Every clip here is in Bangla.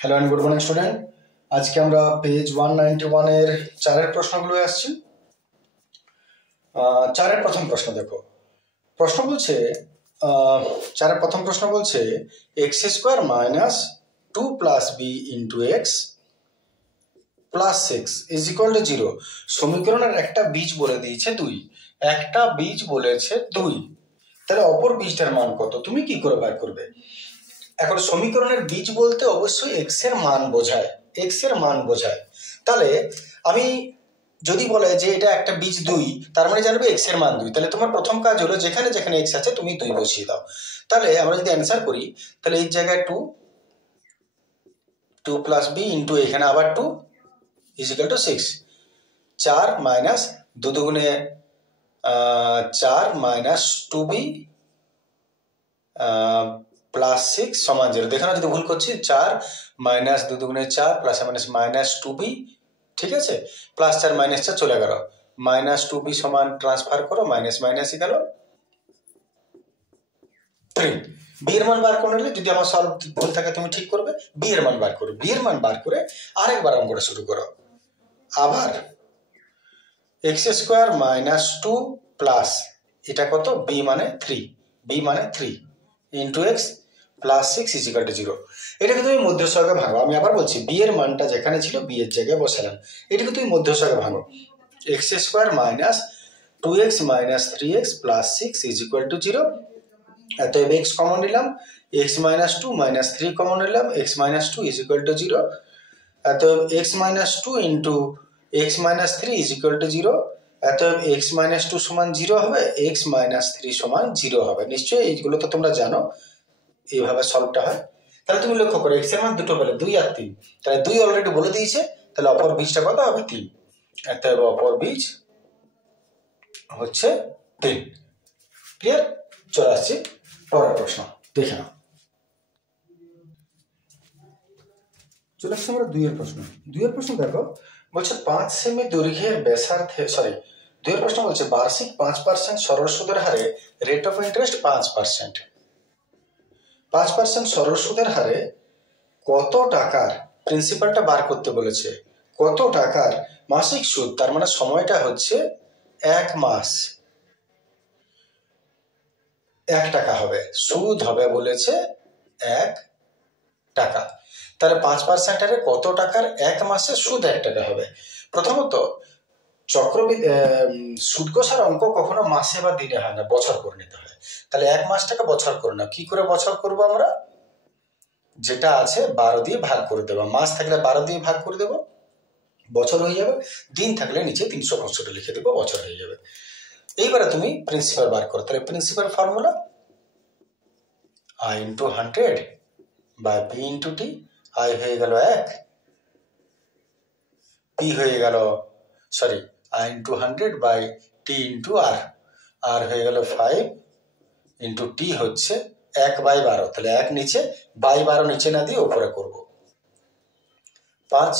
Hello and good morning student. আজকে আমরা পেজ 191 এর চারের প্রশ্নগুলো আসছি। চারের প্রথম প্রশ্ন দেখো। প্রশ্ন বলছে চারের প্রথম প্রশ্ন বলছে X square minus 2 plus B into X plus 6 is equal to 0। সমীকরণের একটা বীজ বলে দিয়েছে 2, একটা বীজ বলেছে 2, তাহলে অপর বীজটার মান কত তুমি কি করে বার করবে? এখন সমীকরণের বীজ বলতে অবশ্যই এক্স এর মান বোঝায়, এক্স এর মান বোঝায়। তাহলে আমি যদি বলে যে এটা একটা বীজ 2, তার মানে জানবে এক্স এর মান 2, তাহলে তোমার প্রথম কাজ হলো যেখানে যেখানে এক্স আছে তুমি 2 বসিয়ে দাও। তাহলে আমরা যদি অ্যান্সার করি তাহলে এই জায়গায় 2 প্লাস বি ইন্টু এখানে আবার 2 ইজ ইকুয়াল টু 6। 4 মাইনাস 2 দুগুণে 4 মাইনাস 2b প্লাস 6 সমান 0। দেখানো যদি ভুল করছি, 4 মাইনাস 2 দুগুণে 4 প্লাস মাইনাস মাইনাস 2b, ঠিক আছে, প্লাস 4 মাইনাস 4 চলে গেল, মাইনাস 2b সমান ট্রান্সফার করো, মাইনাস মাইনাসই গেল 3। বি এর মান বার করে নিলে, যদি আমার সলভ ভুল থাকে তুমি ঠিক করবে, বি এর মান বার করো। বি এর মান বার করে আরেকবার অঙ্কটা শুরু করো। আবার এক্স স্কোয়ার মাইনাস 2 প্লাস এটা কত, বি মানে 3, বি মানে 3 into X plus 6 is equal to 0। এটাকে তুমি মধ্যসহগে ভাঙো। আমি আবার বলছি, বি এর মানটা যেখানে ছিল বি এর জায়গায় বসালাম, এটাকে তুমি মধ্যসহগে ভাঙো। X square minus 2x minus 3x plus 6 is equal to 0। অতএব এক্স কমন নিলাম, এক্স মাইনাস 2 মাইনাস 3 কমন নিলাম, x minus 2 is equal to 0। অতএব x minus 2 into x minus 3 is equal to 0। অতএব এক্স মাইনাস 2 সমান 0 হবে, এক্স মাইনাস 3 সমান 0 হবে। নিশ্চয়ই এইগুলো তো তোমরা জানো, এইভাবে সলভটা হয়। তাহলে তুমি লক্ষ্য করো, এক্স এর মান দুটো বলে 2 আর 3, তাহলে 2 অলরেডি বলে দিয়েছে, তাহলে অপর বীজটা কত হবে, 3। অতএব অপর বীজ হচ্ছে 3। ক্লিয়ার? চলে আসছি পরের প্রশ্ন, দেখে নাও। চলে আসছি আমরা 2 এর প্রশ্ন। 2 এর প্রশ্ন দেখো, বলছে 5 সেমি দৈর্ঘ্যের ব্যাসার্ধে, সরি 2 এর প্রশ্ন বলছে বার্ষিক 5% সরল সুদের হারে রেট অফ ইন্টারেস্ট 5%। 5% সরল সুদের হারে কত টাকার প্রিন্সিপালটা বার করতে বলেছে, কত টাকার মাসিক সুদ, তার মানে সময়টা হচ্ছে 1 মাস, 1 টাকা হবে, সুদ হবে বলেছে 1 টাকা। তাহলে 5% হারে কত টাকার 1 মাসে সুদ 1 টাকা হবে। প্রথমত চক্রবৃদ্ধি সুদ কষার অঙ্ক কখনো মাসে বা দিনে হয় না, বছর করে নিতে হয়। তাহলে 1 মাসটাকে বছর করে নাও। কি করে বছর করবো আমরা? যেটা আছে 12 দিয়ে ভাগ করে দেবো। মাস থাকলে 12 দিয়ে ভাগ করে দেবো, বছর হয়ে যাবে। দিন থাকলে নিচে 365 লিখে দেবো, বছর হয়ে যাবে। এইবারে তুমি প্রিন্সিপাল বার করো। তাহলে principal formula I into 100 by P into T. I হয়ে গেল 1, পি হয়ে গেল, sorry, I into 100 by T into R, R হয়ে গেল 5 ইন্টু টি হচ্ছে 1/12। তাহলে 1 নিচে, বাই 12 নিচে না দিয়ে উপরে করব। 5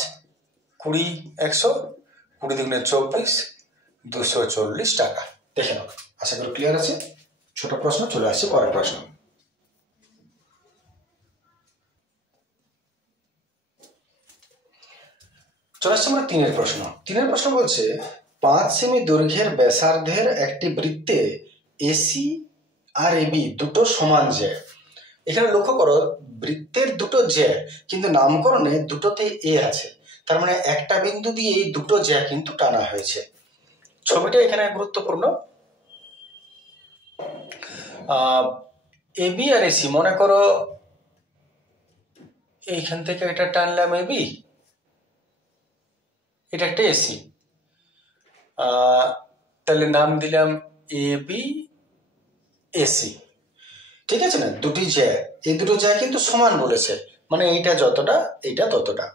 20 100, 20 দুগুণে 24, 240 টাকা। দেখে নাও, আশা করি ক্লিয়ার আছে। ছোট প্রশ্ন, চলে আসছে পরের প্রশ্ন। চলে আসছে আমরা 3 এর প্রশ্ন। 3 এর প্রশ্ন বলছে 5 সেমি দৈর্ঘ্যের ব্যাসার্ধের একটি বৃত্তে এসি আর এবি দুটো সমান জ্যা। এখানে লক্ষ্য করো, বৃত্তের দুটো জ্যা, কিন্তু নামকরণে দুটোতে এ আছে, তার মানে একটা বিন্দু দিয়ে এই দুটো জ্যা কিন্তু টানা হয়েছে। ছবিটা এখানে গুরুত্বপূর্ণ। এবি আর এসি, মনে করো এইখান থেকে এটা টানলাম এবি, এটা একটা এসি, তাহলে নাম দিলাম এবি এসি, ঠিক আছে না? দুটি জ্যা, এই দুটো জ্যা কিন্তু সমান বলেছে, মানে এইটা যতটা এইটা ততটা।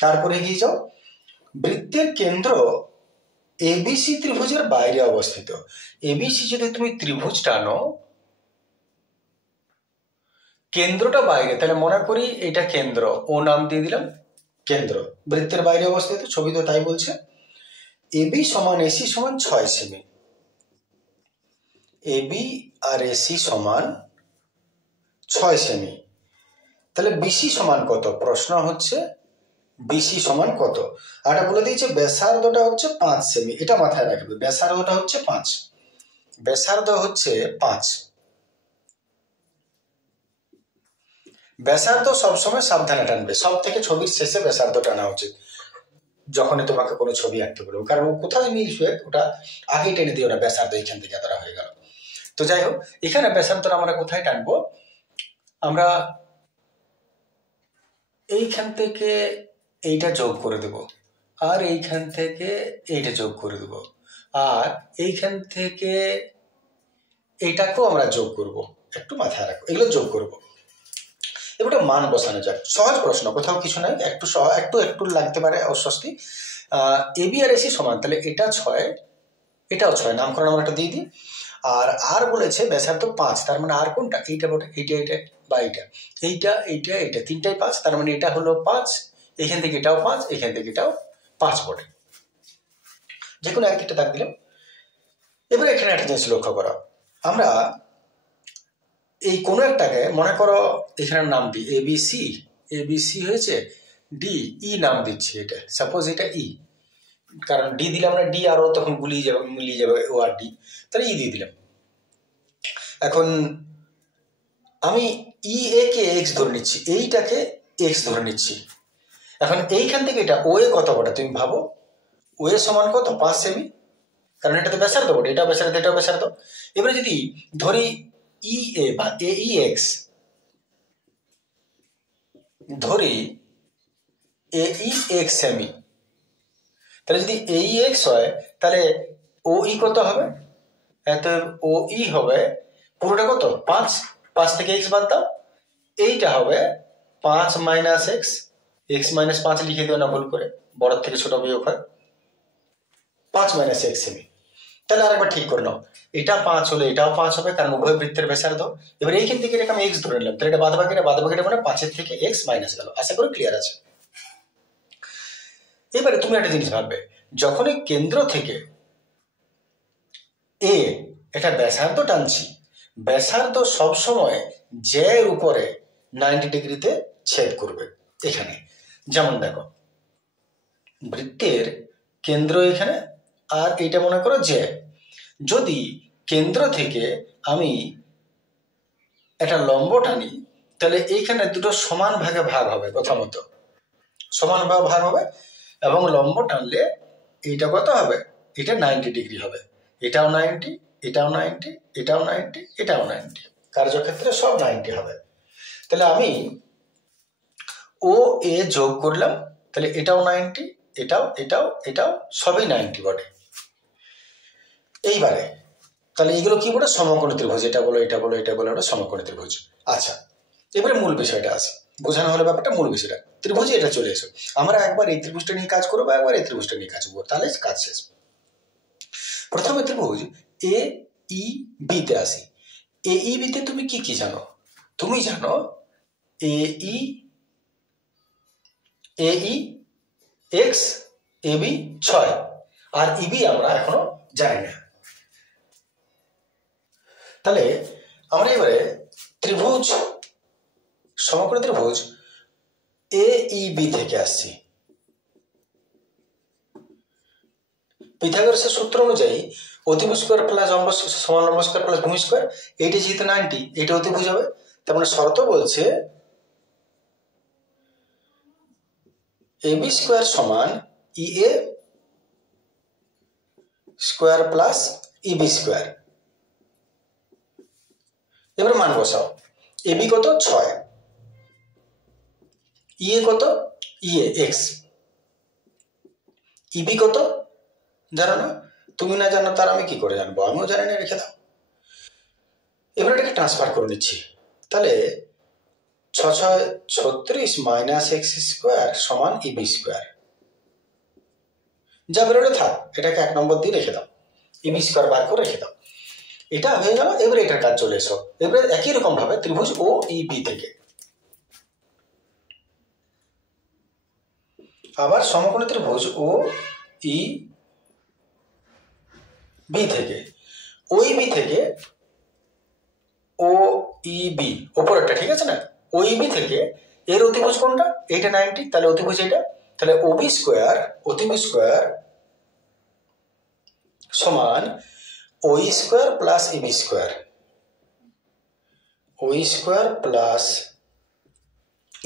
তারপরে এগিয়ে যাও, বৃত্তের কেন্দ্র এবিসি ত্রিভুজের বাইরে অবস্থিত। এবিসি যদি তুমি ত্রিভুজ টানো, কেন্দ্রটা বাইরে, তাহলে মনে করি এটা কেন্দ্র, ও নাম দিয়ে দিলাম কেন্দ্র, বৃত্তের বাইরে অবস্থিত, ছবি তো তাই বলছে। এবি সমান এসি সমান 6 সেমি, এবি আর এসি সমান 6 সেমি। তাহলে বিসি সমান কত, প্রশ্ন হচ্ছে বিসি সমান কত। আর এটা বলে দিয়েছে ব্যাসার্ধটা হচ্ছে 5 সেমি, এটা মাথায় রাখবে, ব্যাসার্ধটা হচ্ছে 5, ব্যাসার্ধ হচ্ছে 5। ব্যাসার্ধ সবসময় সাবধানে টানবে, সব থেকে ছবির শেষে ব্যাসার্ধ টানা উচিত যখনই তোমাকে কোনো ছবি আঁকতে বলবো, কারণ কোথায় মিশবে ওটা আগে টেনে দিও না, ব্যাসার্ধ এইখান থেকে এতটা হয়ে গেল। তো যাই হোক, এখানে ব্যাসার্ধটা আমরা কোথায় টানবো, আমরা এইখান থেকে এইটা যোগ করে দেব, আর এইখান থেকে এইটা যোগ করে দেব, আর এইখান থেকে এইটাকেও আমরা যোগ করব, একটু মাথায় রাখো, এগুলো যোগ করব। এবারে মান বসানো যাক, সহজ প্রশ্ন, কোথাও কিছু নাই, একটু একটু একটু লাগতে পারে অস্বস্তি। এবি আর এসি সমান, তাহলে এটা 6, এটাও 6, নামকরণ আমরা একটা দিয়ে দিই। আর বলেছে ব্যাসার্ধ 5, তার মানে আর কোনটা, এইটা বটে, এইটা বা এইটা তিনটাই 5, তার মানে এটা হলো 5, এখান থেকে এটাও 5, এখান থেকে এটাও 5 বটে, যে কোনো একদিকটা দাগ দিলাম। এবার এখানে একটা জিনিস লক্ষ্য করো, আমরা এই কোনো একটাকে মনে করো এখানে নাম দিই এবিসি হয়েছে, ডি ই নাম দিচ্ছি, এটা সাপোজ এটা ই, কারণ ডি দিলাম না, ডি আরো তখন মিলিয়ে যাবে ও আর ডি, তাহলে ই দিয়ে দিলাম। এখন আমি ই এ কে এক্স ধরে নিচ্ছি, এইটাকে এক্স ধরে নিচ্ছি। এখন এইখান থেকে এটা ও এ কত বটে তুমি ভাবো, ও এ সমান কত, 5 সেমি, কারণ এটাতে ব্যাসার্ধ বটে, এটাও ব্যাসার্ধ এটাও ব্যাসার্ধ। এবারে যদি ধরি ই এ বা এ ই এক্স, ধরি এ ই এক্স সেমি, তাহলে যদি এ ই এক্স হয় তাহলে ও ই কত হবে, এত ও ই হবে পুরোটা কত 5, 5 থেকে এক্স বাদ দাও, এইটা হবে 5 মাইনাস এক্স, এক্স মাইনাস 5 লিখে দিও না ভুল করে, বড় থেকে ছোট বিয়োগ হয়, 5 মাইনাস এক্স সেমি। তাহলে আরেকবার ঠিক করে নাও, এটা 5 হলে এটাও 5 হবে, কারণ উভয় বৃত্তের ব্যাসার্ধ। এবার এইখান থেকে আমি এক্স ধরে নিলাম, তাহলে এটা বাদবাকিটা মানে 5 থেকে এক্স মাইনাস গেল। আশা করি ক্লিয়ার আছে। এবারে তুমি একটা জিনিস ভাববে, যখনই কেন্দ্র থেকে এ এটা ব্যাসার্ধ টানছি, ব্যাসার্ধ সবসময় জে এর উপরে 90 ডিগ্রিতে ছেদ করবে। এখানে যেমন দেখো, বৃত্তের কেন্দ্র এখানে, আর এটা মনে করো জে, যদি কেন্দ্র থেকে আমি একটা লম্ব টানি, তাহলে এইখানে দুটো সমান ভাগে ভাগ হবে, প্রথমত সমান ভাগে ভাগ হবে, এবং লম্ব টানলে এইটা কত হবে, এটা 90 ডিগ্রি হবে, এটাও 90, এটাও 90, এটাও 90, এটাও 90, কার্যক্ষেত্রে সব 90 হবে। তাহলে আমি ও এ যোগ করলাম, তাহলে এটাও 90, এটাও এটাও এটাও সবই 90 বটে। এইবারে তাহলে এগুলো কি বলে, সমকোণী ত্রিভুজ, এটা বলো এটা বলো এটা বলো, এটা সমকোণী ত্রিভুজ। আচ্ছা, এবারে মূল বিষয়টা আছে, বোঝানো হলো ব্যাপারটা, মূল বিষয়টা ত্রিভুজে এটা চলে এসো, আমরা একবার এই ত্রিভুজটা নিয়ে কাজ করবো, একবার এই ত্রিভুজটা নিয়ে কাজ করবো, তাহলে কাজ শেষ। প্রথমে ত্রিভুজ এ ই বি তে আসি। এ ই বি তে তুমি কি কি জানো, তুমি জানো এ ই এক্স, এ বি 6, আর ইবি আমরা এখনো জানি না। তাহলে আমরা এবারে ত্রিভুজ, সমকোণী ত্রিভুজ এ ই বি থেকে আসছি। পিথাগোরাসের সূত্র অনুযায়ী অতিভুজ স্কয়ার প্লাস সমান লম্ব স্কয়ার প্লাস ভূমি স্কয়ার, এইটা যেহেতু 90, এটা অতিভুজ হবে, তার মানে শর্ত বলছে এবি স্কয়ার সমান ই এ স্কয়ার প্লাস ইবি স্কয়ার। এবার মান বসাও, এবি কত 6, ই এ কত, ই এ এক্স, ইবি কত জানো না, তুমি না জানো তার আমি কি করে জানবো, আমিও জানি না, রেখে দাও। এবার এটাকে ট্রান্সফার করে নিচ্ছি, তাহলে 6 6 36 মাইনাস এক্স স্কোয়ার সমান ইবি স্কোয়ার, যা বেরোলে থাক, এটাকে 1 নম্বর দিয়ে রেখে দাও, ইবি স্কোয়ার বার করে রেখে দাও, এটা হয়ে গেল। এবারে এটার কাজ চলে এসো, এবারে একই রকম ভাবে ত্রিভুজ ও ই বি থেকে আবার সমকোণী ত্রিভুজ ও ই বি থেকে, ওই বি থেকে ও ই বি, ওপরেরটা ঠিক আছে না, ওইবি থেকে এর অতিভুজ কোনটা? এইটা 90, তাহলে অতিভুজ এটা, তাহলে ওবি স্কোয়ার অতিভুজ স্কোয়ার সমান ওই স্কোয়ার প্লাস ইবি স্কোয়ার, ওই স্কোয়ার প্লাস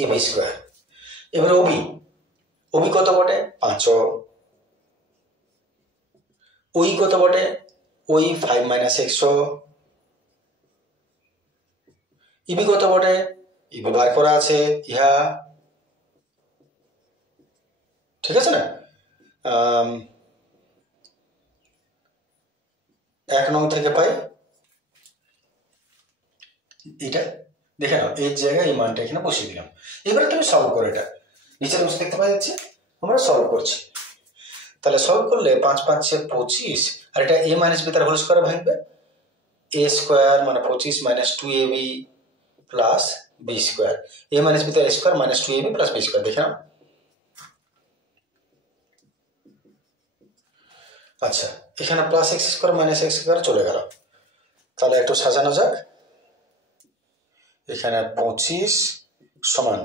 ইবি স্কোয়ার। এবার ওবি, ওবি কত বটে? 5। ওই কত বটে? ওই 5 মাইনাস 100। ইবি কত বটে? ইবি বার করা আছে ইহা, ঠিক আছে না? 1 নং থেকে পাই এটা, দেখে নাও এর জায়গায় এই মানটা এখানে বসিয়ে দিলাম। এবারে তুমি সলভ করো, এটা নিচের অংশ দেখতে পাওয়া যাচ্ছে, আমরা সলভ করছি। তাহলে সলভ করলে 5 5 25, আর এটা a মাইনাস বি তার হোল স্কোয়ারে ভাঙবে, a স্কোয়ার মানে 25 minus 2ab plus B square, a minus B তার square minus 2ab plus B square, দেখে নাও। আচ্ছা, এখানে plus X square minus X square চলে গেল, তাহলে একটু সাজানো যাক। এখানে 25 সমান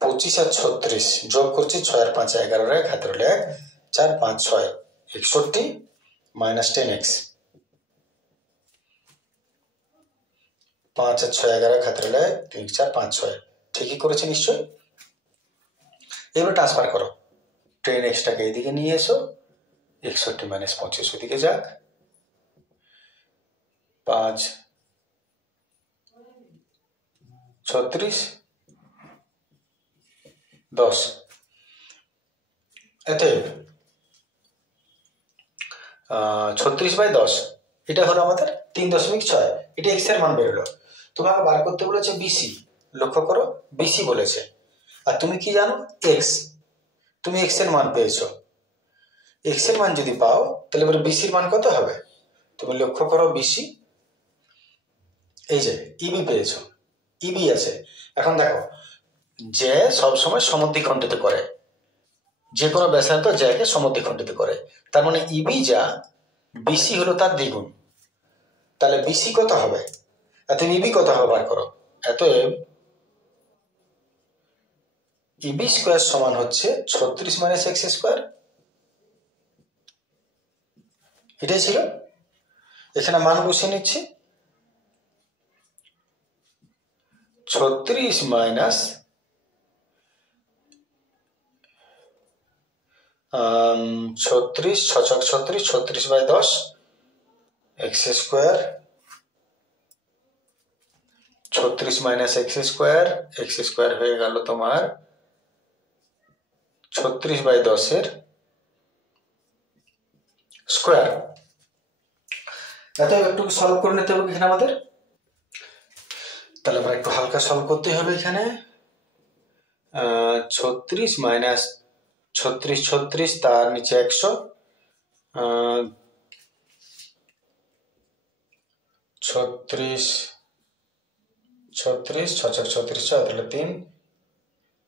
25 আর 36 যোগ করছি, 6 আর 5 11, 1 হাতের 1 4 5 6 61 মাইনাস 10x, 5 আর 6 11 হাতের 1 3 4 5 6, ঠিকই করেছে নিশ্চয়। এবার ট্রান্সফার করো, 10xটাকে এইদিকে নিয়ে এসো, 61 মাইনাস 25 ওদিকে যাক, 5 36 10, অতএব 36/10, এটা হলো আমাদের 3.6, এটা এক্স এর মান বেরোলো। তোমাকে বার করতে বলেছে বিসি, লক্ষ্য করো বিসি বলেছে, আর তুমি কি জানো? এক্স, তুমি এক্স এর মান পেয়েছো। এক্স এর মান যদি পাও তাহলে এবার বিসির মান কত হবে? তুমি লক্ষ্য করো বিসি, এই যে ইবি পেয়েছো, ইবি আছে। এখন দেখো, যে সবসময় সমদ্বিখণ্ডিত করে, যে কোনো ব্যাসার্ধ জ্যাকে সমদ্বিখণ্ডিত করে, তার মানে ইবি যা, বিসি হলো তার দ্বিগুণ, তাহলে বিসি কত হবে? এত ইবি কত হবে বার করো। অতএব ইবি স্কোয়ার সমান হচ্ছে 36 মাইনাস এক্স স্কোয়ার, এটাই ছিল। এখানে মান বসিয়ে নিচ্ছি, 36 minus 36 6 36 36/10 x square, 36 minus X square হয়ে গেল তোমার 36/10 স্কোয়ার। এত একটু সলভ করে নিতে হবে এখানে আমাদের, তাহলে আমরা একটু হালকা সলভ করতে হবে এখানে। 36 মাইনাস 36 36, তার নিচে 100, 36 36 6 6 36 তাহলে 3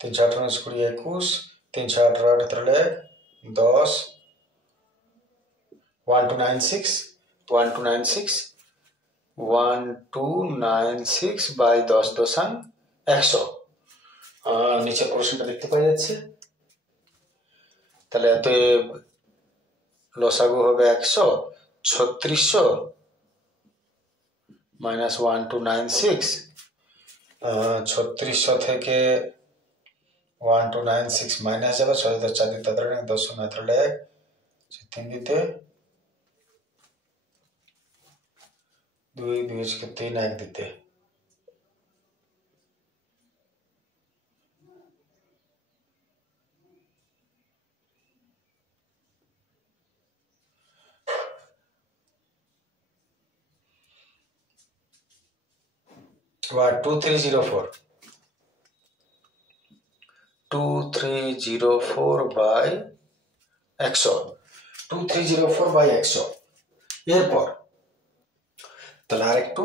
3 6 18 20 21 3 6 18 18 10 1296 1296 1296/10 দশাংশ 100, নিচে প্রশ্নটা দেখতে পাওয়া যাচ্ছে। তাহলে এত লসাগু হবে 100, 3600 মাইনাস 1296, 3600 থেকে 1296 মাইনাস যাবে, 6 10 4 দিতে 10 0 1 3 দিতে 2 2 3 1 দিতে, এবার 2304 2304/100, 2304/100। এরপর তাহলে আর একটু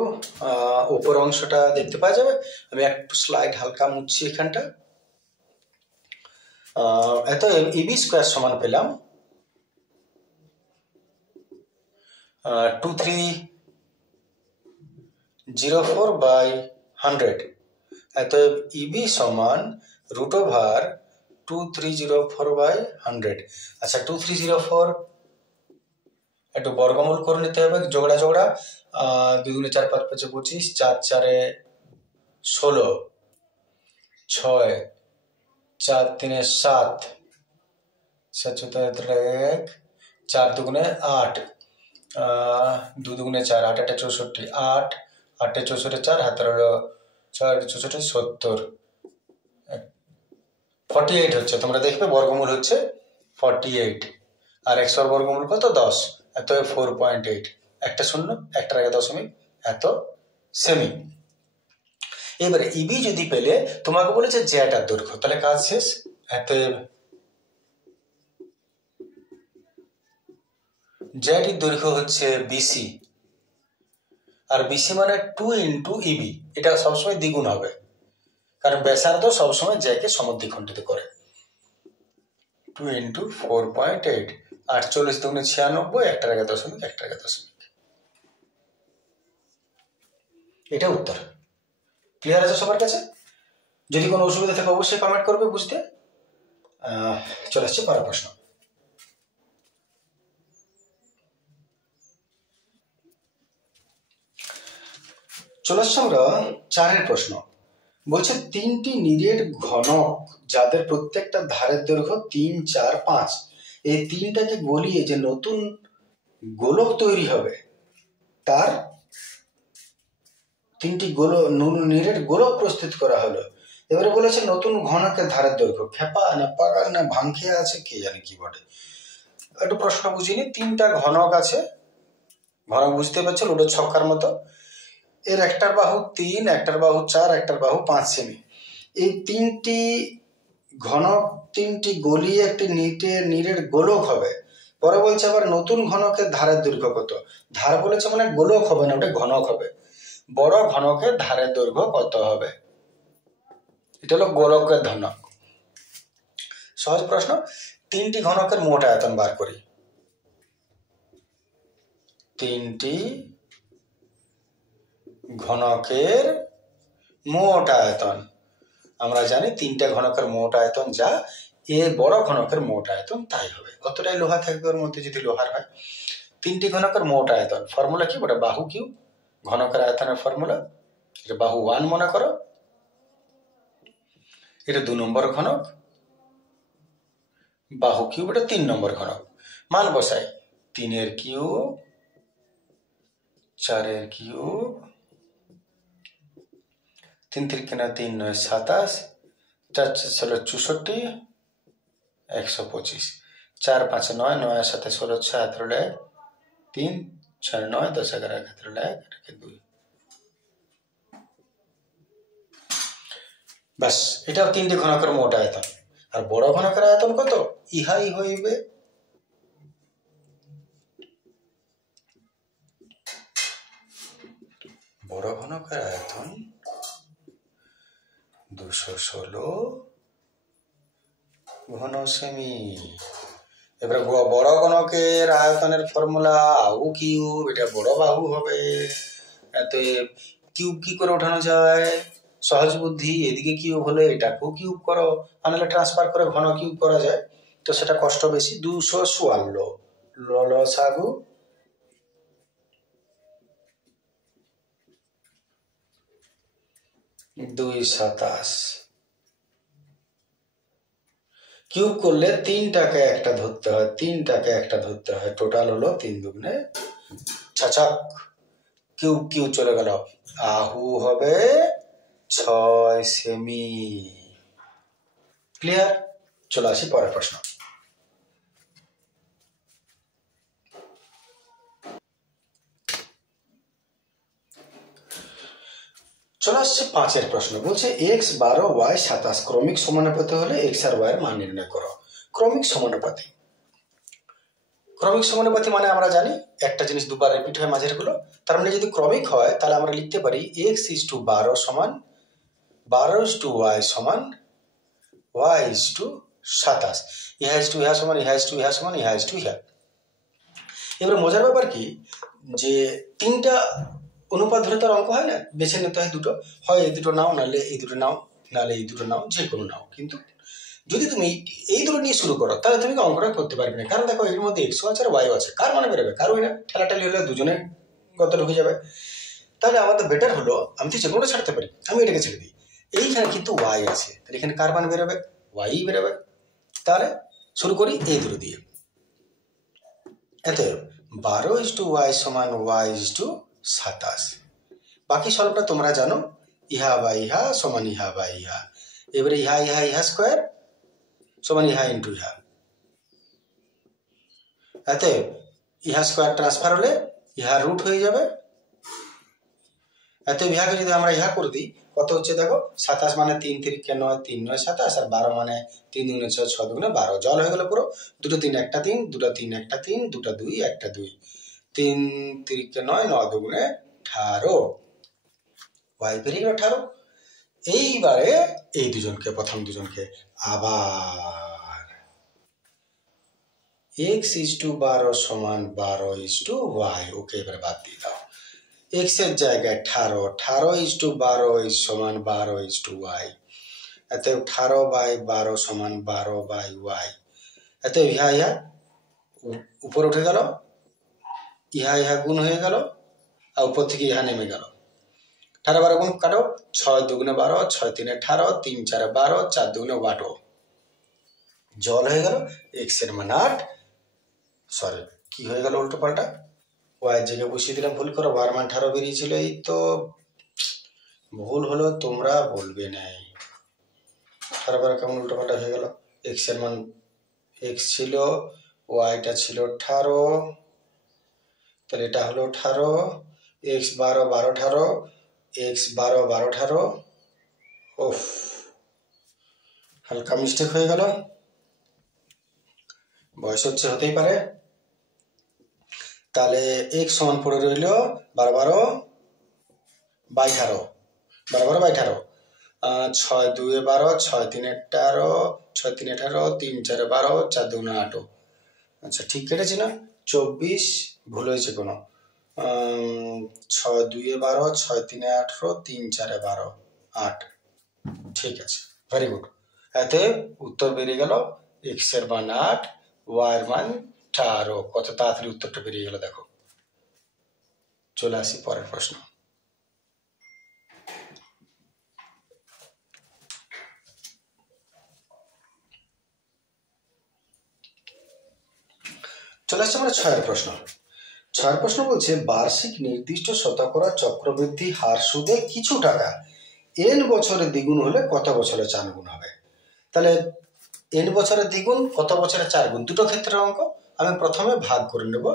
উপর অংশটা দেখতে পাওয়া যাবে। আমি একটু স্লাইড হালকা মুছছি এখানটা। এত ইবি স্কোয়ার সমান পেলাম 2304/100, অতএব ইবি সমান √ওভার 2304/100। আচ্ছা 2304 একটু বর্গমূল করে নিতে হবে, জোগড়া 2 × 4 = 5 × 5 = 25, 4 × 4 = 16, 6 4 3 = 7, 7 4 1, 4 2 = 8, 2 2 × 4 8 8 64, 8 8 64 4 হাতের হলো 6 64 70, 48 হচ্ছে। তোমরা দেখবে বর্গমূল হচ্ছে 48 আর x এর বর্গমূল কত 10, এত 4.8, একটা শূন্য একটার আগে দশমিক এত সেমি। এবারে ইবি যদি পেলে তোমাকে বলেছে জ্যাটার দৈর্ঘ্য, তাহলে কাজ শেষ। এত জ্যাটির দৈর্ঘ্য হচ্ছে বিসি, আর বিসি মানে 2 × ইবি, এটা সবসময় দ্বিগুণ হবে কারণ ব্যাসার্ধ সবসময় জ্যাকে সমদ্বিখণ্ডিত করে। 2 × 4.8, 48 2 × 96, একটার আগে দশমিক একটার আগে দশমিক, এটা উত্তর। ক্লিয়ার আছে সবার কাছে? যদি কোনো অসুবিধা থাকে অবশ্যই কমেন্ট করবে বুঝতে। চলে আসছে পরের প্রশ্ন। চলে আসছে আমরা 4 প্রশ্ন। বলছে 3টি নিরেট ঘনক যাদের প্রত্যেকটা ধারের দৈর্ঘ্য 3 4 5, এই 3টাকে গলিয়ে যে নতুন গোলক তৈরি হবে তার 3টি নিরেট গোলক প্রস্তুত করা হলো। এবারে বলেছে নতুন ঘনকের ধারের দৈর্ঘ্য, খেপা না পাগল না ভাঙিয়ে আছে কে জানে কি বটে। একটু প্রশ্ন বুঝিনি। 3টা ঘনক আছে, ঘনক বুঝতে পারছো লুডোর ছক্কার মতো। এর একটার বাহু 3, একটার বাহু 4, একটার বাহু 5 সেমি। এই 3টি ঘনক 3টি গলিয়ে একটি নিরেট গোলক হবে। পরে বলছে আবার নতুন ঘনকের ধারের দৈর্ঘ্য কত। ধার বলেছে মানে গোলক হবে না, ওটা ঘনক হবে। বড় ঘনকের ধারের দৈর্ঘ্য কত হবে, এটা হলো গোলকের ঘনক। সহজ প্রশ্ন। 3টি ঘনকের মোট আয়তন বার করি। 3টি ঘনকের মোট আয়তন আমরা জানি, 3টা ঘনকের মোট আয়তন যা এ বড় ঘনকের মোট আয়তন তাই হবে। কতটাই লোহা থাকবে ওর মধ্যে যদি লোহার হয়। 3টি ঘনকের মোট আয়তন ফর্মুলা কি, ওটা বাহু কিউব। ঘনকের আয়তনের ফর্মুলা, এটা বাহু 1 মনে করো, এটা 2 নম্বর ঘনক, বাহু কিউব এটা 3 নম্বর ঘনক। মান বসাই, 3 কিউব 4 কিউব, 3 3 3 9 27, 4 4 64, 125, 4 5 9, 9 7 16, 6 3 3, 6 9 10 11 1 2। বাস, এটাও 3টি ঘনকের মোট আয়তন। আর বড় ঘনকের আয়তন কত, ইহাই হইবে বড় ঘনকের আয়তন 216 ঘন সেমি। এবারে বড় ঘনকের আয়তনের ফর্মুলা বাহু কিউব, এটা বড় বাহু হবে। এতে কিউব কি করে ওঠানো যায়, সহজ বুদ্ধি, এদিকে কিউব হলে এটাকেও কিউব করো, আনলে ট্রান্সফার করে ঘন কিউব করা যায়, তো সেটা কষ্ট বেশি। 244 লসাগু 227, কিউব করলে 3টাকে একটা ধরতে হয়, 3টাকে একটা ধরতে হয়, টোটাল হলো 3 দুগুণে ছাছক, কিউব কিউব চলে গেল, আহু হবে 6 সেমি। ক্লিয়ার? চলে আসি পরের প্রশ্ন। চলে আসছে 5 প্রশ্ন। বলছে x 12 y 27 ক্রমিক সমানুপাতি হলে x আর y এর মান নির্ণয় করো। ক্রমিক সমানুপাতি, ক্রমিক সমানুপাতি মানে আমরা জানি একটা জিনিস দুবার রিপিট হয় মাঝের গুলো, তার মানে যদি ক্রমিক হয় তাহলে আমরা লিখতে পারি x = 12 সমান 12 = y সমান y = 27, ইহা = ইহা সমান, ইহা = ইহা সমান, ইহা = ইহা। এবার মজার ব্যাপার কি যে 3টা অনুপাত ধরে তার অঙ্ক হয় না, বেছে নিতে হয় দুটো, হয় এই দুটো নাও, নাহলে এই দুটো নাও, নাহলে এই দুটো নাও, যে কোনো নাও। কিন্তু যদি তুমি এই দুটো নিয়ে শুরু করো তাহলে তুমি অঙ্কটা করতে পারবে না, কারণ দেখো এর মধ্যে এক্সও আছে আর ওয়াইও আছে, কার মানে বেরোবে? কারোই না। ঠেলাঠালি হলে দুজনে গত ঢুকে যাবে। তাহলে আমাদের বেটার হলো, আমি তো যে কোনোটা ছাড়তে পারি, আমি এটাকে ছেড়ে দিই। এইখানে কিন্তু ওয়াই আছে, তাহলে এখানে কার মান বেরোবে? ওয়াই বেরোবে। তাহলে শুরু করি এই দুটো দিয়ে। এতে 12:y সমান y/27। বাকি সলভটা তোমরা জানো, ইহা বা ইহা সমান ইহা বা ইহা। এবারে ইহা ইহা ইহা স্কোয়ার সমান ইহা ইন্টু ইহা। এতে ইহা স্কোয়ার ট্রান্সফার হলে ইহা রুট হয়ে যাবে। এত ইহাকে যদি আমরা ইহা করে দিই, কত হচ্ছে দেখো, 27 মানে 3 3 9, 3 9 27, আর 12 মানে 3 2 6, 6 2 12। জল হয়ে গেল পুরো। 2 3 একটা 3, 2 3 একটা 3, 2 2 একটা 2, 3 3 9, 9 2 18। ওয়াই বেরিয়ে গেল 18। এইবারে এই দুজনকে, প্রথম দুজনকে আবার x/12 সমান 12/y। ওকে এবারে বাদ দিয়ে দাও। x এর জায়গায় 18, 18/12 সমান 12/y। এতে 18/12 সমান 12/y। এতে ইহা ইহা উপরে উঠে গেল, ইহা ইহা গুণ হয়ে গেল, আর উপর থেকে ইহা নেমে গেল। 18 12 গুণ কাটো, 6 2 12, 6 3 18, 3 4 12, 4 2 12। জল হয়ে গেল, x এর মান 8। সরি, কি হয়ে গেল উল্টো পাল্টা, ওয়াই জায়গায় বসিয়ে দিলাম, ভুল করে, ওয়ার মান 18 বেরিয়েছিল। এই তো ভুল হলো, তোমরা বলবে নাই। 18 12 কেমন উল্টো পাল্টা হয়ে গেল? x এর মান x ছিল, ওয়াইটা ছিল 18, তাহলে এটা হলো 18, x 12 12 18, x 12 12 18। ওফ, হালকা মিস্টেক হয়ে গেল, বয়স হচ্ছে, হতেই পারে। তাহলে x সমান পড়ে রইল 12 12 বাই 18, 12 12 বাই 18, 6 2 12, 6 3 18, 6 3 18, 3 4 12, 4 2 8। আচ্ছা ঠিক কেটেছি না? 24, ভুল হয়েছে কোনো। 6 2 12, 6 3 18, 3 4 12, 8। ঠিক আছে, ভেরি গুড। এতে উত্তর বেরিয়ে গেল x এর মান 8, y এর মান 18। কত তাড়াতাড়ি উত্তরটা বেরিয়ে গেল দেখো। চলে আসি পরের প্রশ্ন। চলে আসছে আমরা 6 প্রশ্ন। 6 প্রশ্ন বলছে, বার্ষিক নির্দিষ্ট শতকরা চক্রবৃদ্ধি হার সুদে কিছু টাকা n বছরে দ্বিগুণ হলে কত বছরে 4 গুণ হবে? তাহলে n বছরে দ্বিগুণ, কত বছরে 4 গুণ, দুটো ক্ষেত্রের অঙ্ক। আমি প্রথমে ভাগ করে নেব,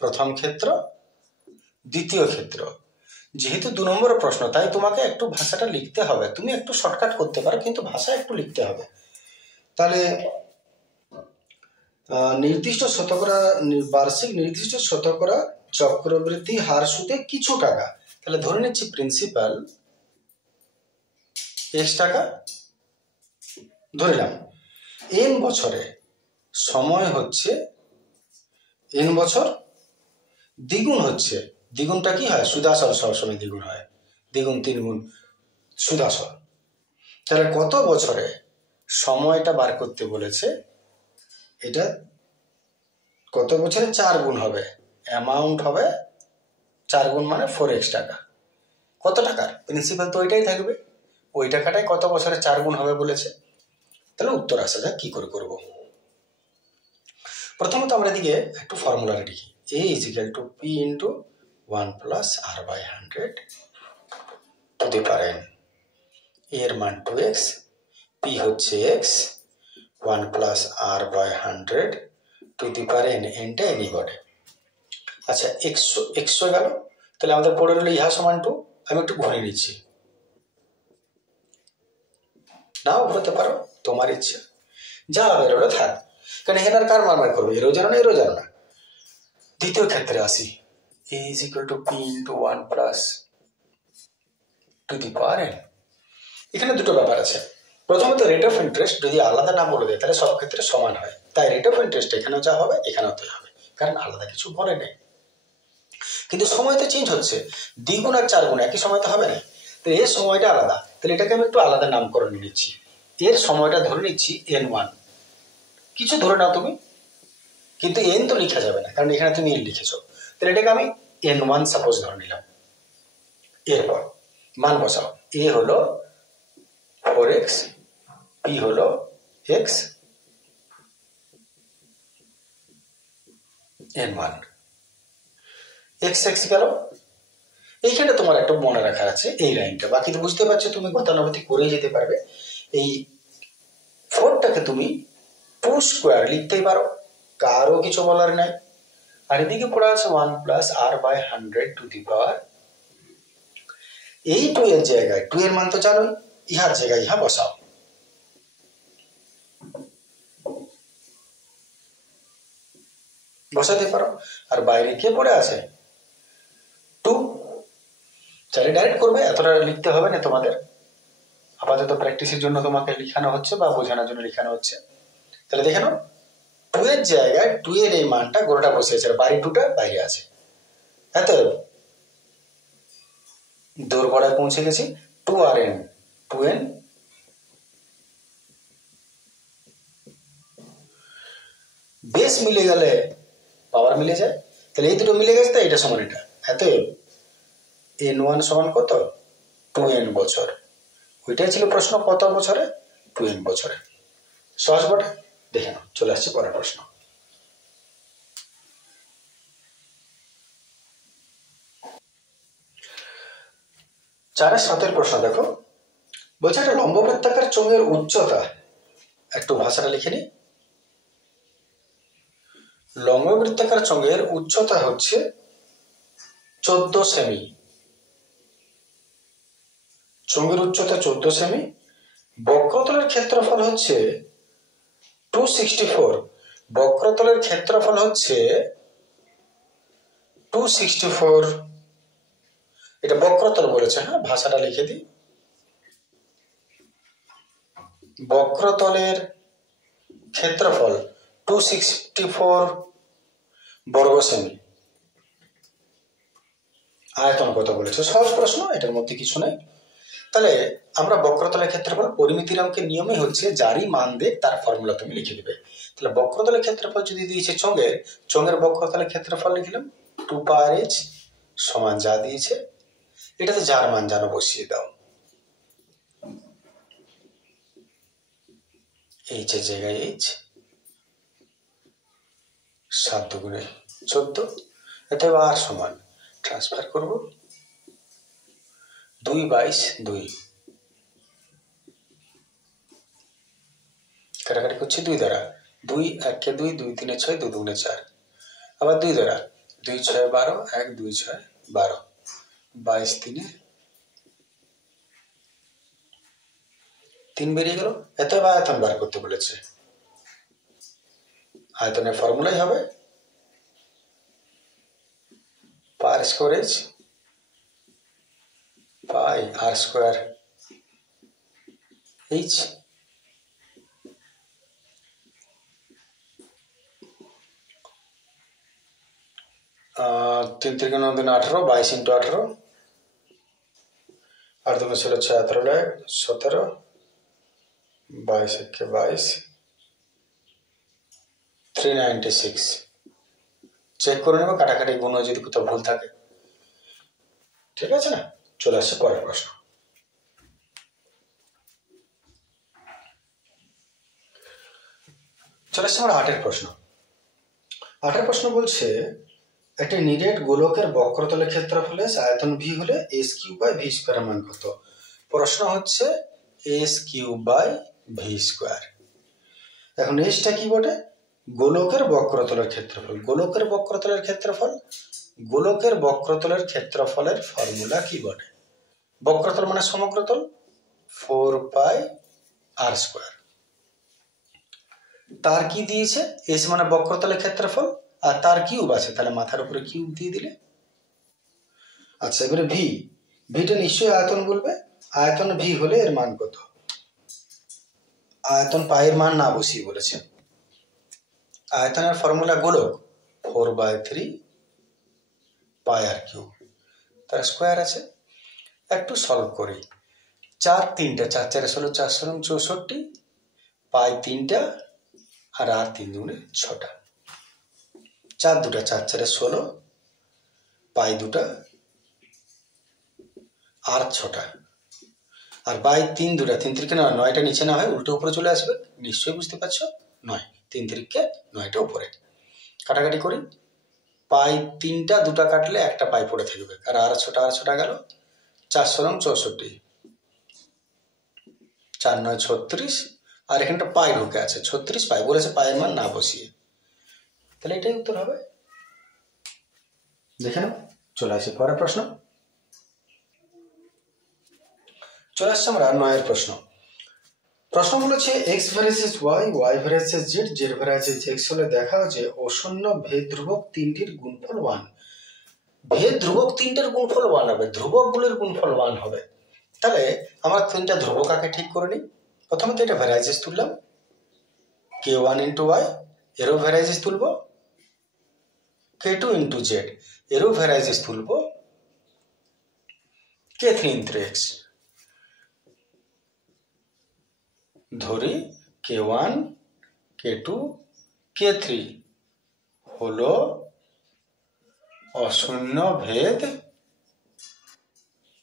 প্রথম ক্ষেত্র দ্বিতীয় ক্ষেত্র। যেহেতু 2 নম্বরের প্রশ্ন, তাই তোমাকে একটু ভাষাটা লিখতে হবে। তুমি একটু শর্টকাট করতে পারো, কিন্তু ভাষা একটু লিখতে হবে। তাহলে নির্দিষ্ট শতকরা, বার্ষিক নির্দিষ্ট শতকরা চক্রবৃদ্ধি হার সুদে কিছু টাকা। তাহলে ধরে নিচ্ছি প্রিন্সিপাল x টাকা ধরলাম, n বছরে, সময় হচ্ছে n বছর, দ্বিগুণ হচ্ছে, দ্বিগুণটা কি হয়? সুদাসল সবসময় দ্বিগুণ হয়, দ্বিগুণ 3 গুণ সুদাসল। তাহলে কত বছরে, সময়টা বার করতে বলেছে, এটা কত বছরে 4 গুণ হবে, অ্যামাউন্ট হবে 4 গুণ মানে 4x টাকা। কত টাকার? প্রিন্সিপাল তো ওইটাই থাকবে, ওই টাকাটাই কত বছরে 4 গুণ হবে বলেছে। তাহলে উত্তর আসা যাক কি করে করব। প্রথমত আমরা এদিকে একটু ফর্মুলা লিখি, a = p × 1 + r/100 to the power n। এর মান 2x, p হচ্ছে x, 1 + r/100 to the power n, nটা এনিবডি। আচ্ছা x হয়ে গেল, তাহলে আমাদের পড়ে রইল ইহা সমান 2। আমি একটু ঘুরে নিচ্ছি, নাও ঘুরতে পারো, তোমার ইচ্ছা, যা বেরোলে থাক। কারণ এখানে আর কার মান বার করবে? এরও জানো না, এরও জানো না। দ্বিতীয় ক্ষেত্রে আসি, a = p × 1 + two the power n। এখানে দুটো ব্যাপার আছে। প্রথমত রেট অফ ইন্টারেস্ট যদি আলাদা না বলে দেয় তাহলে সব ক্ষেত্রে সমান হয়, তাই রেট অফ ইন্টারেস্ট এখানেও যা হবে এখানেও তাই হবে, কারণ আলাদা কিছু বলে নেই। কিন্তু সময় তো চেঞ্জ হচ্ছে, দ্বিগুণ আর 4 গুণ একই সময় তো হবে না, তো এর সময়টা আলাদা, তাহলে এটাকে আমি একটু আলাদা নামকরণ নিচ্ছি। এর সময়টা ধরে নিচ্ছি n1, কিছু ধরে নাও তুমি, কিন্তু n তো লেখা যাবে না কারণ এখানে তুমি n লিখেছো, তাহলে এটাকে আমি n1 সাপোজ ধরে নিলাম। এরপর মান বসাও, a হলো 4x, p হলো x, n1, x x গেল। এইখানে তোমার একটা মনে রাখার আছে এই লাইনটা, বাকি তো বুঝতে পারছো, তুমি গতানুগতিক করেই যেতে পারবে। এই 4টাকে তুমি 2 স্কোয়ার লিখতেই পারো, কারও কিছু বলার নাই। আর এদিকে পড়া আছে 1 plus r by 100 to the power, এই 2 এর জায়গায় 2 এর মান তো জানোই, ইহার জায়গায় ইহা বসাও। বসাতে পারো। আর বাইরে কে পড়ে আছে 2, চাইলে ডাইরেক্ট করবে, এতটা লিখতে হবে না তোমাদের, আপাতত প্র্যাকটিসের জন্য তোমাকে লিখানো হচ্ছে বা বোঝানোর জন্য লিখানো হচ্ছে। তাহলে দেখে নাও 2 এর জায়গায় 2 এর এই মানটা গোটাটা বসেছে, আর বাড়ি 2টা বাইরে আছে, এত দোরগড়ায় পৌঁছে গেছি। 2rn, 2n, বেস মিলে গেলে পাওয়ার মিলে যায়, তাহলে এই দুটো মিলে গেছে, তো এটা সমান এটা, এত n1 সমান কত 2n বছর। ওইটাই ছিল প্রশ্ন, কত বছরে 2n বছরে। সহজ বটে, দেখে নাও। চলে আসছে পরের প্রশ্ন। চারের 7 প্রশ্ন দেখো, বলছে একটা লম্ব বৃত্তাকার চোঙের উচ্চতা, একটু ভাষাটা লিখে নি। লম্ব বৃত্তাকার চোঙের উচ্চতা হচ্ছে 14 সেমি, চোঙের উচ্চতা 14 সেমি, বক্রতলের ক্ষেত্রফল হচ্ছে 264, বক্রতলের ক্ষেত্রফল হচ্ছে 264, এটা বক্রতল বলেছে, হ্যাঁ ভাষাটা লিখে দিই। বক্রতলের ক্ষেত্রফল 264 বর্গ সেমি। আয়তন কত বলেছে, সহজ প্রশ্ন, এটার মধ্যে কিছু নেই। তাহলে আমরা বক্রতলের ক্ষেত্রফল, পরিমিতির অঙ্কের নিয়মই হচ্ছে যারই মান দেখ তার ফর্মুলা তুমি লিখে দিবে। তাহলে বক্রতলের ক্ষেত্রফল যদি দিয়েছে চোঙের বক্রতলের ক্ষেত্রফল লিখলাম 2 পাওয়ার h সমান যা দিয়েছে, এটাতে যার মান জানো বসিয়ে দাও, h এর জায়গায় h, 7 দুগুণে 14, অতএব r সমান ট্রান্সফার করব 2/2, কাটাকাটি করছি 2 দ্বারা, 2 1 2, 2 3 6, 2 2 4, আবার 2 দ্বারা, 2 6 12, 1 2 6 12, 22 3 বেরিয়ে গেল। এত আয়তন বার করতে বলেছে, আয়তনের ফর্মুলাই হবে পার স্কোয়ার h পাই r স্কোয়ার h। 3 3 18, 22 × 18, 8 2 ষোলো, 6 18 17, 22 1 22, 396। চেক করে নেবো কাটাকাটি গুণ যদি কোথাও ভুল থাকে, ঠিক আছে না। চলে আসছে পরের প্রশ্ন। চলে আসছে আমার 8 প্রশ্ন। 8 প্রশ্ন বলছে একটি নিরেট গোলকের বক্রতলের ক্ষেত্রফলে আয়তন ভি হলে s cube by V square মান কত। প্রশ্ন হচ্ছে s cube by V square. এখন এসটা কি বটে, গোলকের বক্রতলের ক্ষেত্রফল, গোলকের বক্রতলের ক্ষেত্রফল, গোলকের বক্রতলের ক্ষেত্রফলের ফর্মুলা কি বটে, বক্রতল মানে সমগ্রতল 4 পাই r স্কোয়ার। তার কি দিয়েছে, এস মানে বক্রতলের ক্ষেত্রফল, আর তার কিউব আছে, তাহলে মাথার উপরে কিউব দিয়ে দিলে। আচ্ছা এবারে ভি, ভিটা নিশ্চয়ই আয়তন বলবে, আয়তন ভি হলে এর মান কত, আয়তন পায়ের মান না বসিয়ে বলেছে। আয়তনের ফর্মুলা গোলক 4/3 পাই আর কিউব, তার স্কোয়ার আছে। একটু সলভ করি। 4 3টা, 4 4 16, 4 16 64, পাই 3টা আর 3 দুগুণে 6টা, 4 2টা 4 4 16, পাই 2টা আর 6টা, আর বাই 3 2টা, 3 3 9, 9টা নিচে না হয় উল্টো উপরে চলে আসবে, নিশ্চয়ই বুঝতে পারছো। 9 3 3 9টা উপরে। কাটাকাটি করি। পাই 3টা 2টা কাটলে একটা পাই পড়ে থাকবে, আর 6টা গেল। 4 16 64, 4 9 36, আর এখানটা পাই ঢুকে আছে 36 পাই, বলেছে পায়ের মান না বসিয়ে, তাহলে এটাই উত্তর হবে। দেখে নাও। চলে আসি পরের প্রশ্ন। চলে আসছে আমরা 9 প্রশ্ন। প্রশ্ন বলেছে X versus Y, Y versus Z, Z versus X হলে দেখাও যে অশূন্য ভেদ ধ্রুবক তিনটির গুণফল 1। ভেদ ধ্রুবক তিনটের গুণফল 1 হবে, ধ্রুবকগুলোর গুণফল 1 হবে। তাহলে আমরা তিনটা ধ্রুবক আগে ঠিক করে নিই। প্রথমে তো এটা ভ্যারাইজেস তুললাম, k1 ইন্টু ওয়াই, এরও ভ্যারাইজেস তুলব। k2 ইন্টু জেড, এরও ভ্যারাইজেস তুলব। k3 ইন্টু এক্স, ধরি k1 k2 k3 হলো অশূন্য ভেদ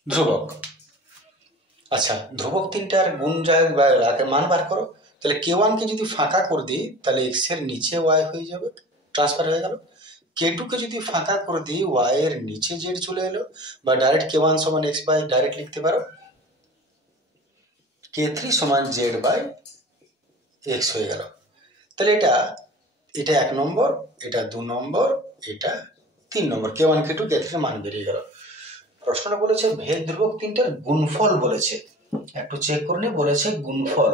ধ্রুবক। আচ্ছা, ধ্রুবক তিনটার গুণ যায় বা মান বার করো। তাহলে k1 কে যদি ফাঁকা করে দিই তাহলে x এর নিচে y হয়ে যাবে, ট্রান্সফার হয়ে গেল। k2 কে যদি ফাঁকা করে দিই y এর নিচে z চলে এলো, বা ডাইরেক্ট k1 সমান x বাই ডাইরেক্ট লিখতে পারো, k3 সমান z বাই x হয়ে গেল। তাহলে এটা 1 নম্বর, এটা 2 নম্বর, এটা 3 নম্বর, k1 k2 k3 মান বেরিয়ে গেল। প্রশ্নটা বলেছে ভেদ ধ্রুবক তিনটার গুণফল বলেছে, একটু চেক করে নিয়ে বলেছে গুণফল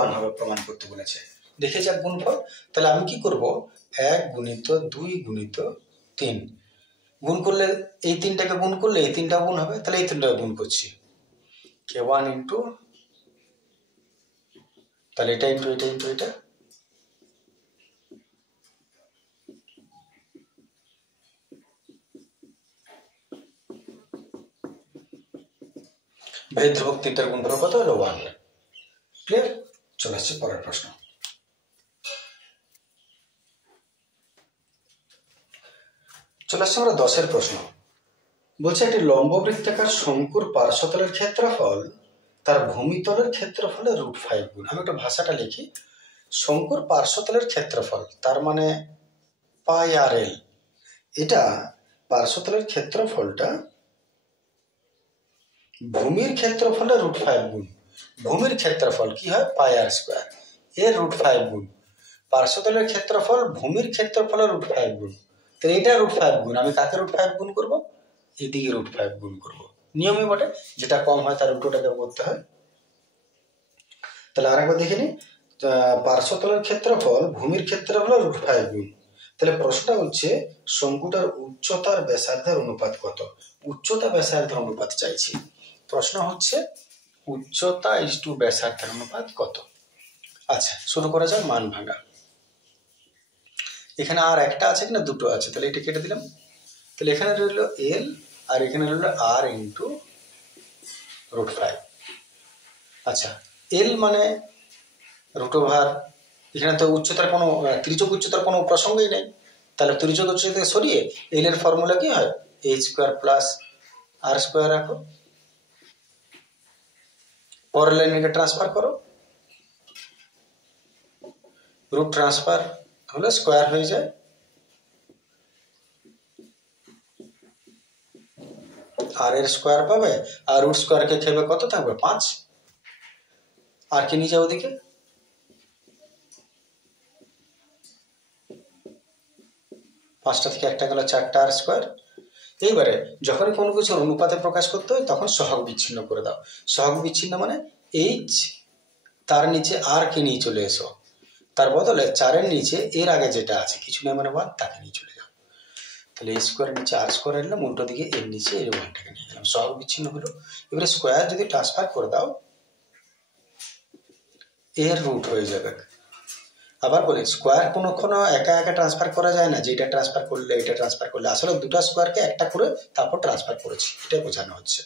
1 হবে প্রমাণ করতে বলেছে। দেখে যাক গুণফল। তাহলে আমি কি করব, 1 গুণিত 2 গুণিত 3 গুণ করলে এই তিনটাকে গুণ করলে এই তিনটা গুণ হবে, তাহলে এই তিনটাকে গুণ করছি। k1 ইন্টু, তাহলে এটা ইন্টু এটা ইন্টু এটা, ভেদ ধ্রুবক তিনটার গুণফল কত হলো 1। ক্লিয়ার? চলে আসছে পরের প্রশ্ন। চলে আসছে আমরা 10 প্রশ্ন। বলছে একটি লম্ব বৃত্তাকার শঙ্কুর পার্শ্বতলের ক্ষেত্রফল তার ভূমিতলের ক্ষেত্রফলের √5 গুণ। আমি একটু ভাষাটা লিখি। শঙ্কুর পার্শ্বতলের ক্ষেত্রফল তার মানে পাই আর এল, এটা পার্শ্বতলের ক্ষেত্রফলটা ভূমির ক্ষেত্রফলের √5 গুণ। ভূমির ক্ষেত্রফল কি হয়, পাই আর স্কোয়ার, এর √5 গুণ। পার্শ্বতলের ক্ষেত্রফল ভূমির ক্ষেত্রফলের √5 গুণ। তাহলে এটা √5 গুণ, আমি কাকে √5 গুণ করবো, এদিকে √5 গুণ করবো। নিয়মই বটে, যেটা কম হয় তার উল্টোটাকে করতে হয়। তাহলে আরেকবার দেখে নি, পার্শ্বতলের ক্ষেত্রফল ভূমির ক্ষেত্রফলের √5 গুণ। তাহলে প্রশ্নটা হচ্ছে শঙ্কুটার উচ্চতার ব্যাসার্ধের অনুপাত কত। উচ্চতা ব্যাসার্ধের অনুপাত চাইছি। প্রশ্ন হচ্ছে উচ্চতা ইজ টু ব্যাসার্ধের অনুপাত কত। আচ্ছা, শুরু করা যাক মান ভাঙা। এখানে আর একটা আছে কিনা, দুটো আছে, তাহলে এটা কেটে দিলাম। তাহলে এখানে রইল এল আর এখানে রইল আর ইন্টু √5। আচ্ছা, এল মানে √, এখানে তো উচ্চতার কোনো ত্রিজোগ উচ্চতার কোনো প্রসঙ্গই নেই। তাহলে ত্রিজোগ উচ্চতা থেকে সরিয়ে এল এর ফর্মুলা কি হয়, h² প্লাস r² রাখো, পরের লাইনকে ট্রান্সফার করো, √ ট্রান্সফার হলে স্কোয়ার হয়ে যায়, আর এর স্কোয়ার পাবে, আর √² কে খেবে কত থাকবে, 5। আর কি নিয়ে যাও ওদিকে, 5টা থেকে একটা গেল 4টা r²। এইবারে যখনই কোনো কিছুর অনুপাতে প্রকাশ করতে হয় তখন সহগ বিচ্ছিন্ন করে দাও। সহগ বিচ্ছিন্ন মানে h, তার নিচে আর কে নিয়ে চলে এসো, তার বদলে 4-এর নিচে এর আগে যেটা আছে কিছু নেই মানে 1, তাকে নিয়ে চলে যাও। তাহলে a² নিচে r² এলাম, উল্টো দিকে এর নিচে এর 1টাকে নিয়ে গেলাম, সহগ বিচ্ছিন্ন হলো। এবারে স্কোয়ার যদি ট্রান্সফার করে দাও এর √ হয়ে যাবে, আবার বলি স্কোয়ার কোনো একা একা ট্রান্সফার করা যায় না, যে এটা ট্রান্সফার করলে এটা ট্রান্সফার করলে, আসলে দুটা স্কোয়ারকে একটা করে তারপর ট্রান্সফার করেছি, এটাই বোঝানো হচ্ছে।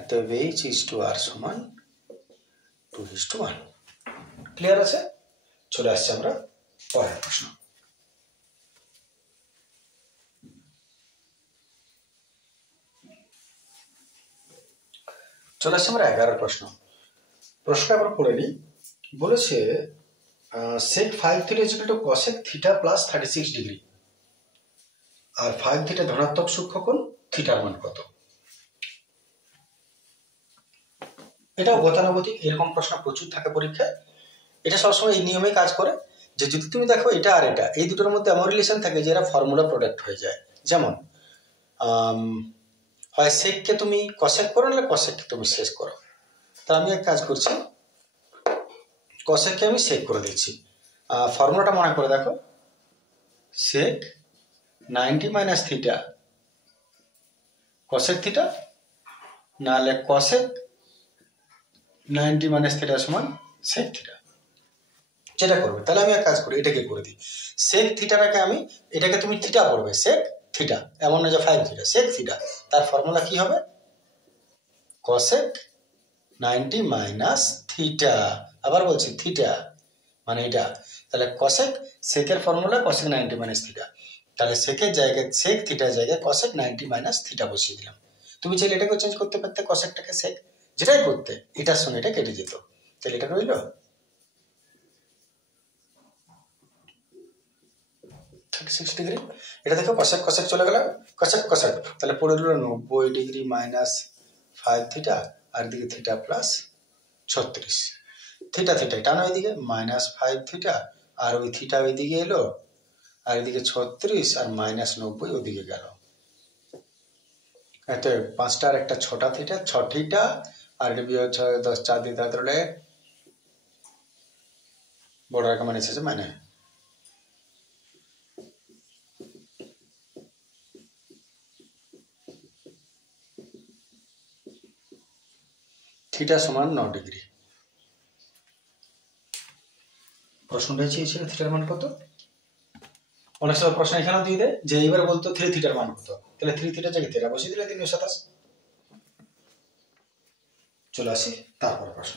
অতএব h/r সমান 2:1। ক্লিয়ার আছে? চলে আসছে আমরা পরের প্রশ্ন। চলে আসছে আমরা 11 প্রশ্ন। প্রশ্নটা আবার পড়ে নিই। বলেছে sec 5 θ = cosec θ প্লাস 36 ডিগ্রি, আর 5 θ ধনাত্মক সূক্ষ্মকোণ, থিটার মান কত? এটাও গতানুগতিক, এরকম প্রশ্ন প্রচুর থাকে পরীক্ষায়। এটা সবসময় এই নিয়মে কাজ করে যে যদি তুমি দেখো এটা আর এটা, এই দুটোর মধ্যে এমন রিলেশন থাকে যে এরা ফর্মুলা প্রোডাক্ট হয়ে যায়। যেমন হয় সেককে তুমি কসেক করো, নাহলে কসেককে তুমি শেষ করো। তা আমি এক কাজ করছি, কসেককে আমি সেক করে দিচ্ছি। ফর্মুলাটা মনে করে দেখো, সেক 90 মাইনাস থিটা কসেক থিটা, নাহলে কসেক 90 মাইনাস থিটা সমান সেক থিটা, যেটা করবে। তাহলে আমি এক কাজ করি, এটাকে করে দিই। সেক থিটাটাকে আমি, এটাকে তুমি থিটা পড়বে, সেক থিটা, এমন না যে 5 থিটা, সেক থিটা। তার ফর্মুলা কি হবে? Cosec 90 minus theta. আবার বলছি থিটা মানে এটা, তাহলে কসেক, সেকের ফর্মুলা কসেক 90 মাইনাস থিটা। তাহলে সেকের জায়গায়, সেক থিটার জায়গায় কসেক 90 মাইনাস থিটা বসিয়ে দিলাম। তুমি চাইলে এটাকেও চেঞ্জ করতে পারতে, কসেকটাকে সেক, যেটাই করতে, এটার সঙ্গে এটা কেটে যেত। তাহলে এটা রইল 36 ডিগ্রি। এটা দেখো কসেক কসেক চলে গেল, কসেক কসেক, তাহলে পড়ে রইল 90 ডিগ্রি মাইনাস 5 থিটা, আর দিকে থিটা প্লাস 36। থিটা থিটা টানো ওইদিকে, মাইনাস 5 থিটা, আর ওই থিটা ওইদিকে এলো, আর এদিকে 36, আর মাইনাস 90 ওদিকে গেল। এতে 5টা আর একটা 6টা থিটা, 6 থিটা, আর এটা বিয়োগ 10 4 দিয়ে তাহলে বড় রেখা মানে এসেছে মানে থিটা সমান 9 ডিগ্রি। প্রশ্নটা চেয়েছিল থিটার মান কত। অনেক সময় প্রশ্ন এখানেও দিয়ে দেয় যে এইবার বলতো 3 থিটার মান কত, তাহলে 3 থিটার জায়গায় থিটা বসিয়ে দিলে 327। চলে আসি তারপর প্রশ্ন।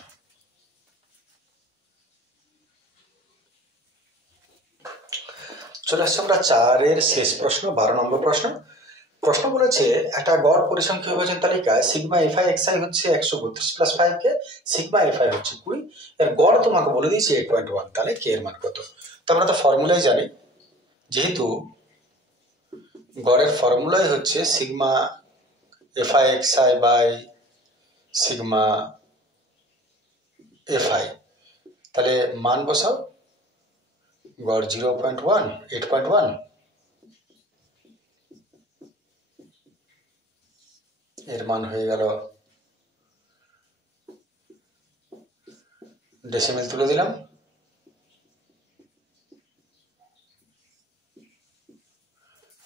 চলে আসছে আমরা 4-এর শেষ প্রশ্ন, 12 নম্বর প্রশ্ন। প্রশ্ন বলেছে একটা গড় পরিসংখ্যা বিভাজন তালিকায় সিগমা এফআই এক্সআই হচ্ছে 132 প্লাস 5 কে, সিগমা এফআই হচ্ছে 20, এর গড় তোমাকে বলে দিয়েছি 8.1, তাহলে কে এর মান কত? তো আমরা তো ফর্মুলাই জানি, যেহেতু গড়ের ফর্মুলাই হচ্ছে sigma FI XI by sigma FI, তাহলে মান বসাও। গড় 0.1, 8.1, এর মান হয়ে গেল, ডেসিমেল তুলে দিলাম,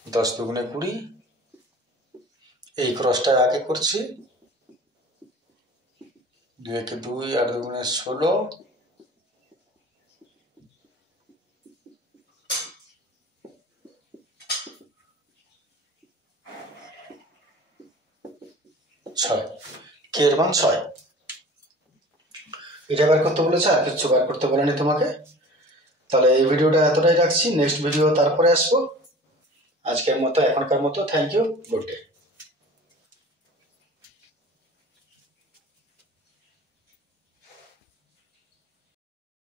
10 দুগুণে 20, এই ক্রসটা আগে করছি, 2 একে 2, 8 দুগুণে 16, 6, কে এর মান 6। এটা বার করতে বলেছে, আর কিছু বার করতে বলেনি তোমাকে। তাহলে এই ভিডিওটা এতটাই রাখছি, নেক্সট ভিডিও তারপরে আসবো। আজকের মতো, এখনকার মতো, থ্যাংক ইউ, গুড ডে।